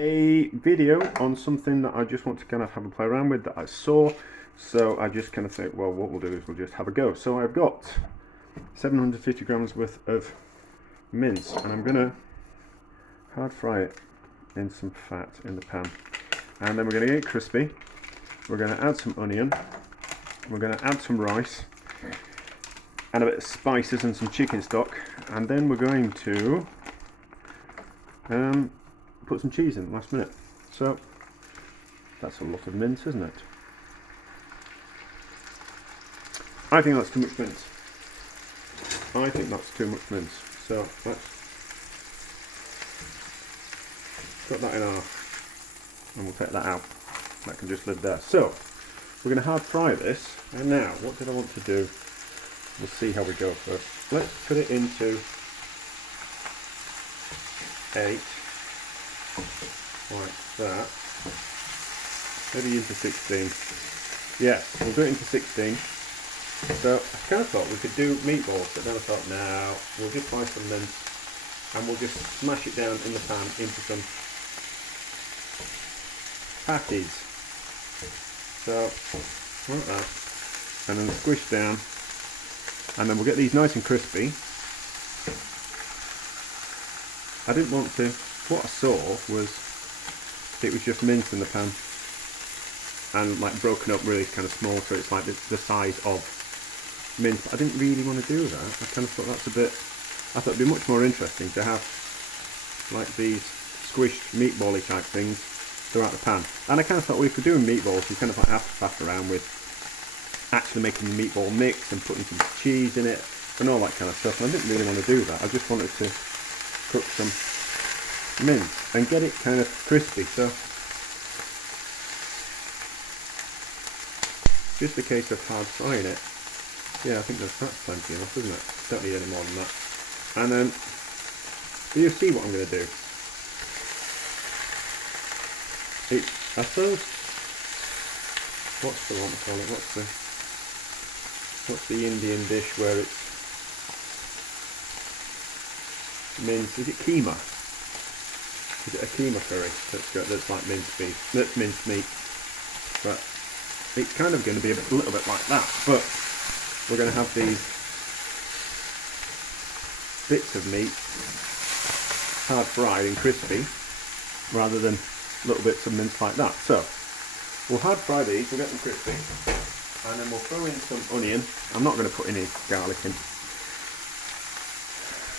a video on something that I just want to kind of have a play around with that I saw. So I just kind of think, well, what we'll do is we'll just have a go. So I've got 750 grams worth of mince, and I'm gonna hard fry it in some fat in the pan, and then we're gonna get it crispy. We're gonna add some onion. We're gonna add some rice and a bit of spices and some chicken stock, and then we're going to put some cheese in last minute. So that's a lot of mince, isn't it? I think that's too much mince. I think that's too much mince. So let's cut that in half, and we'll take that out. That can just live there. So we're going to hard fry this. And now, what did I want to do? We'll see how we go first. Let's put it into 8, like that. Maybe into 16. Yeah, we'll do it into 16. So I kind of thought we could do meatballs, but then I thought, no, we'll just buy some mince and we'll just smash it down in the pan into some patties. So like that, and then squish down, and then we'll get these nice and crispy. I didn't want to. What I saw was it was just mince in the pan, and like broken up really kind of small, so it's like the size of mince. I didn't really want to do that. I kind of thought that's a bit. I thought it'd be much more interesting to have like these squished meatball-y type things throughout the pan. And I kind of thought, well, if we're doing meatballs, you kind of like have to faff around with actually making the meatball mix and putting some cheese in it and all that kind of stuff. And I didn't really want to do that. I just wanted to cook some mince and get it kind of crispy. So just a case of hard frying it. Yeah, I think that's plenty enough, isn't it? Don't need any more than that. And then you see what I'm going to do. I suppose, what's the one to call it? What's the Indian dish where it's mince? Is it keema? Is it a keema curry that's like minced beef? That's minced meat. But it's kind of going to be a little bit like that. But we're going to have these bits of meat hard fried and crispy, rather than little bits of mince like that. So we'll hard fry these, we'll get them crispy, and then we'll throw in some onion. I'm not going to put any garlic in.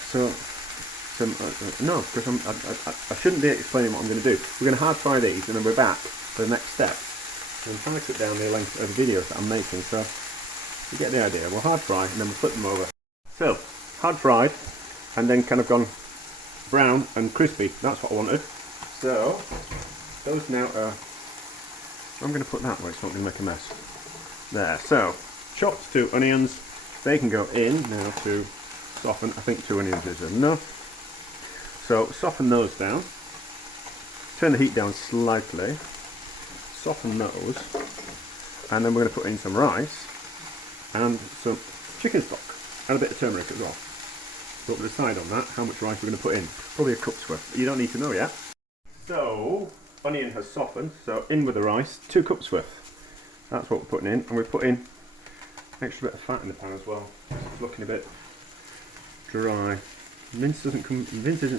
So no, because I shouldn't be explaining what I'm going to do. We're going to hard fry these, and then we're back for the next step. And I'm trying to cut down the length of the videos that I'm making, so you get the idea. We'll hard fry and then we'll flip them over. So hard fried and then kind of gone brown and crispy. That's what I wanted. So those now are, I'm going to put that way, it's not going to make a mess. There, so chopped 2 onions, they can go in now to soften. I think 2 onions is enough. So soften those down, turn the heat down slightly, soften those, and then we're going to put in some rice and some chicken stock and a bit of turmeric as well. But we'll decide on that, how much rice we're going to put in. Probably a cup's worth. You don't need to know yet. So, onion has softened, so in with the rice, 2 cups worth. That's what we're putting in, and we're putting an extra bit of fat in the pan as well. It's looking a bit dry. Mince isn't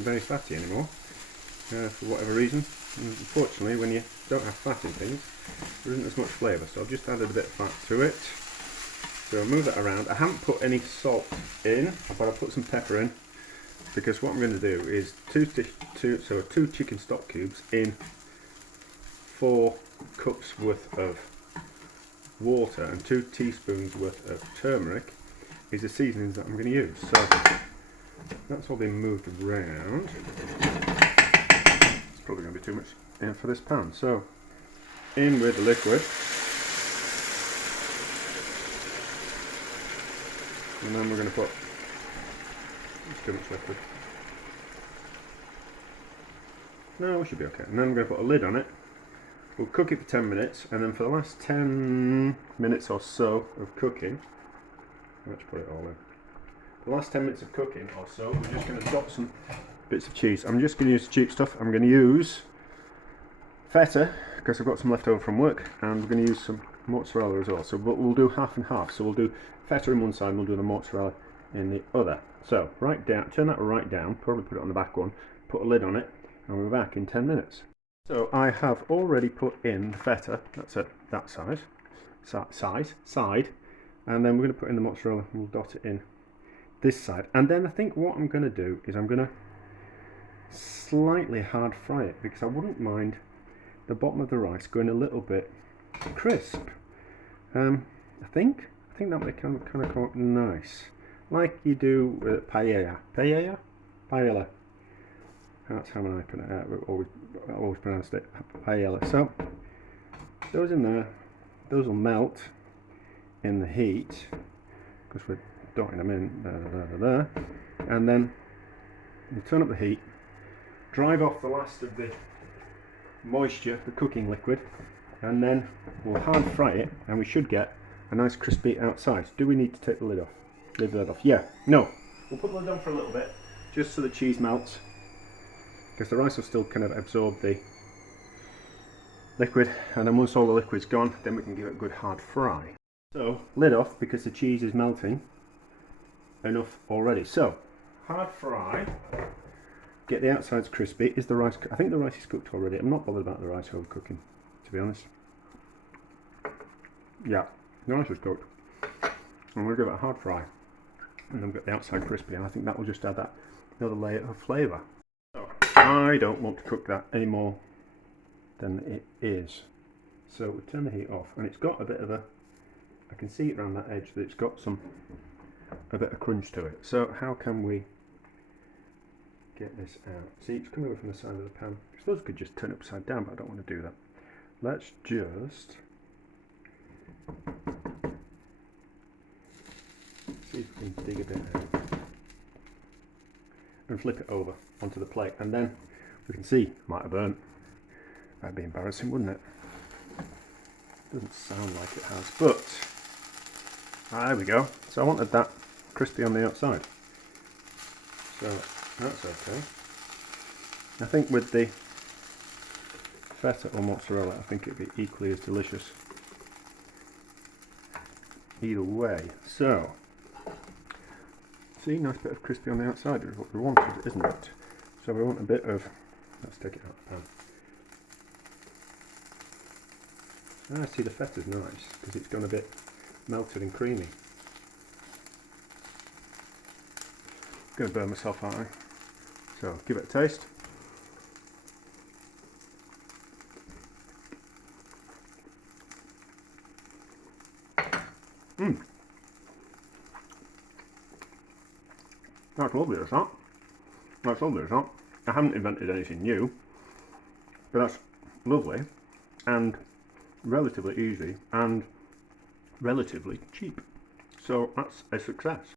very fatty anymore, for whatever reason. And unfortunately, when you don't have fat in things, there isn't as much flavour. So I've just added a bit of fat to it. So move that around. I haven't put any salt in, but I'll put some pepper in, because what I'm going to do is 2 chicken stock cubes in 4 cups worth of water and 2 teaspoons worth of turmeric is the seasonings that I'm going to use. So that's all been moved around. It's probably going to be too much in for this pan. So in with the liquid. And then we're going to put, it's too much liquid. No, we should be okay. And then we're going to put a lid on it. We'll cook it for 10 minutes, and then for the last 10 minutes or so of cooking, let's put it all in. The last 10 minutes of cooking or so, we're just going to drop some bits of cheese. I'm just going to use cheap stuff. I'm going to use feta, because I've got some left over from work, and we're going to use some mozzarella as well. So we'll do half and half. So we'll do feta in one side and we'll do the mozzarella in the other. So right down, turn that right down, probably put it on the back one, put a lid on it, and we're back in 10 minutes. So I have already put in the feta, that's at that side, and then we're going to put in the mozzarella and we'll dot it in this side. And then I think what I'm going to do is I'm going to slightly hard fry it, because I wouldn't mind the bottom of the rice going a little bit crisp. I think that would kind of come out nice, like you do with paella. That's how I always pronounced it, paella. So those in there, those will melt in the heat because we're dotting them in there. And then we'll turn up the heat, drive off the last of the moisture, the cooking liquid, and then we'll hard fry it, and we should get a nice crispy outside. Do we need to take the lid off? Leave the lid off? Yeah. No. We'll put the lid on for a little bit, just so the cheese melts, because the rice will still kind of absorb the liquid, and then once all the liquid's gone, then we can give it a good hard fry. So, lid off, because the cheese is melting enough already. So, hard fry, get the outsides crispy. Is the rice, I think the rice is cooked already. I'm not bothered about the rice overcooking, to be honest. Yeah, the rice is cooked. I'm going to give it a hard fry, and then get the outside crispy, and I think that will just add that another layer of flavour. So, I don't want to cook that any more than it is. So we turn the heat off, and it's got a bit of a, I can see it around that edge that it's got a bit of crunch to it. So how can we get this out? See, it's coming over from the side of the pan. I suppose we could just turn it upside down, but I don't want to do that. Let's just see if we can dig a bit out and flip it over onto the plate, and then we can see, might have burnt. That'd be embarrassing, wouldn't it? Doesn't sound like it has, but there we go. So I wanted that crispy on the outside, so that's okay. I think with the feta or mozzarella, I think it'd be equally as delicious either way. So see, nice bit of crispy on the outside is what we wanted, isn't it? So we want a bit of, let's take it out of the pan. See, the feta's nice because it's gone a bit melted and creamy. I'm going to burn myself, aren't I? So give it a taste. That's lovely, is that? That's lovely, is that? I haven't invented anything new, but that's lovely and relatively easy and relatively cheap. So that's a success.